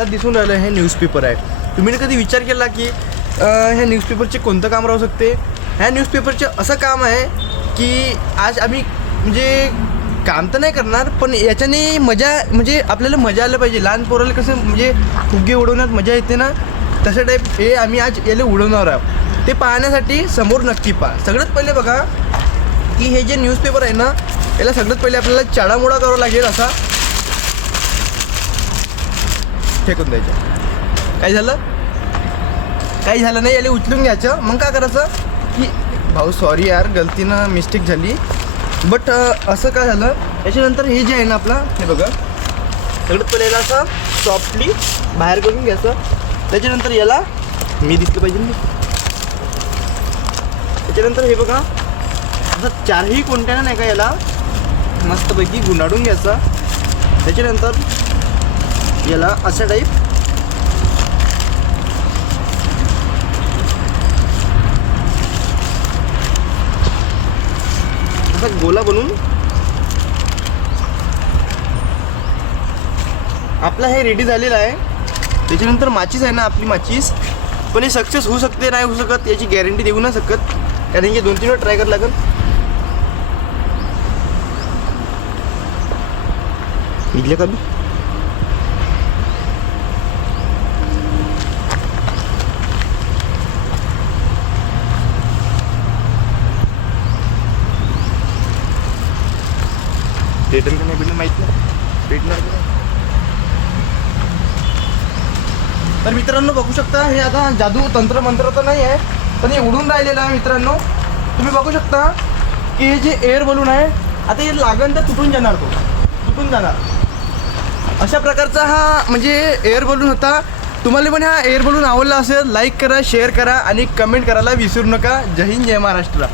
हातात दिसून राहिलं हे न्यूजपेपर आहे. तुम्ही कधी विचार केला की ह्या न्यूजपेपरचे कोणतं काम राहू शकते? ह्या न्यूजपेपरचे असं काम आहे की आज आम्ही म्हणजे काम तर नाही करणार, पण याच्याने मजा म्हणजे आपल्याला मजा आलं पाहिजे. लहान पोराला कसं म्हणजे फुगे उडवण्यात मजा येते ना, तसं टाईप हे आम्ही आज याला उडवणार आहोत. ते पाहण्यासाठी समोर नक्की पहा. सगळ्यात पहिले बघा की हे जे न्यूजपेपर आहे ना, याला सगळ्यात पहिले आपल्याला चाडामोडा करावा लागेल. असा फेकून द्यायचं. काही झालं नाही, याला उचलून घ्यायचं. मग काय करायचं की भाऊ सॉरी यार, गलतीनं मिस्टेक झाली, बट असं काय झालं. याच्यानंतर हे जे आहे ना आपला, हे बघा सगळ्यात पहिले याला असं सॉफ्टली बाहेर करून घ्यायचं. त्याच्यानंतर याला मी दिसलं पाहिजे ना, त्याच्यानंतर हे बघा असं चारही कोणत्यानं नाही का याला मस्तपैकी गुंडाळून घ्यायचं. त्याच्यानंतर याला अशा टाईप असा गोला बनवून आपला हे रेडी झालेला आहे. त्याच्यानंतर माचीस आहे ना, आपली माचीस, पण हे सक्सेस होऊ शकते नाही होऊ शकत याची गॅरंटी देऊ नाही शकत, कारण की 2-3 वेळा ट्राय करावं लागेल. इथले का मी रिटर्न का नाही भेटलं माहीत नाही, भेटणार का नाही. तर मित्रांनो बघू शकता, हे आता जादू तंत्र मंत्र तर नाही आहे, पण हे उडून राहिलेलं आहे. मित्रांनो तुम्ही बघू शकता की हे जे एअर बलून आहे, आता हे लागण तर तुटून जाणार, तो तुटून जाणार. अशा प्रकारचा हा म्हणजे एअर बलून होता. तुम्हाला पण हा एअर बलून आवडला असेल, लाईक करा, शेअर करा आणि कमेंट करायला विसरू नका. जय हिंद, जय महाराष्ट्र.